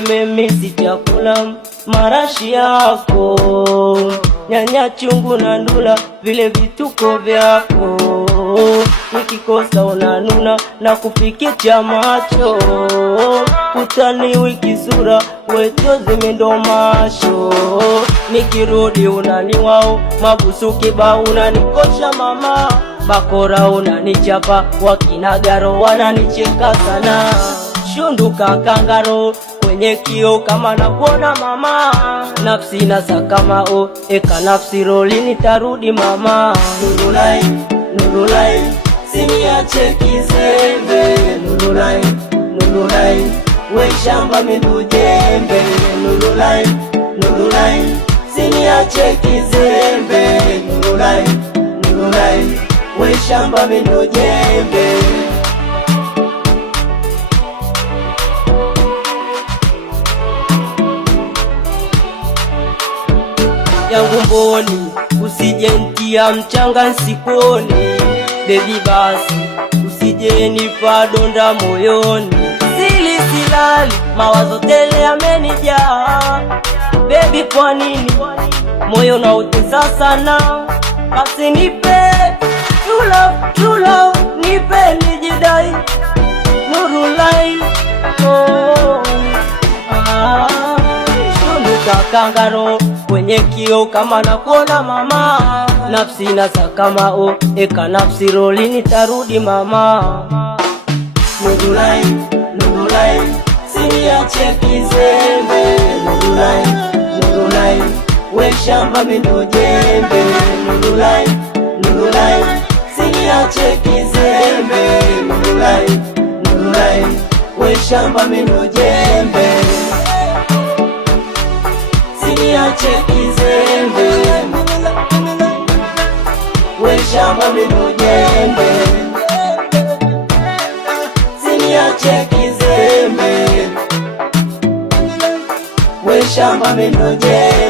nimemisi chakula marashi yako, nyanya chungu na ndula vile vituko vyako, nikikosa unanuna na kufikicha macho, utani wiki sura weto zimendo masho, nikirudi unaniwao mabusu kibao unanikosha mama, bakora unanichapa wakinagaro wananicheka sana, shunduka kangaro kwenye kio kama nakuona mama, nafsi nasakama o eka nafsi roli nitarudi mama, nurulai nurulai siniache kizembe, nurulai nurulai we shamba midujembe, nurulai nurulai siniache kizembe, nurulai nurulai we shamba midujembe. Yangu mboni usijentia mchanga nsikoni, baby basi usije nipa donda moyoni, sili silali mawazo tele yamenijaa, baby kwa nini moyo na utesa sana, basi nipe true love nipe nijidai, nurulai kangaro kwenye kio kama nakuona mama, nafsi nasakama o eka nafsi roli nitarudi mama, nurulai nurulai siniache kizembe, nurulai nurulai we shamba midujembe, nurulai nurulai siniache kizembe, nurulai nurulai we shamba midujembe, siniache kizembe, we shamba midujembe, siniache kizembe, we shamba midujembe.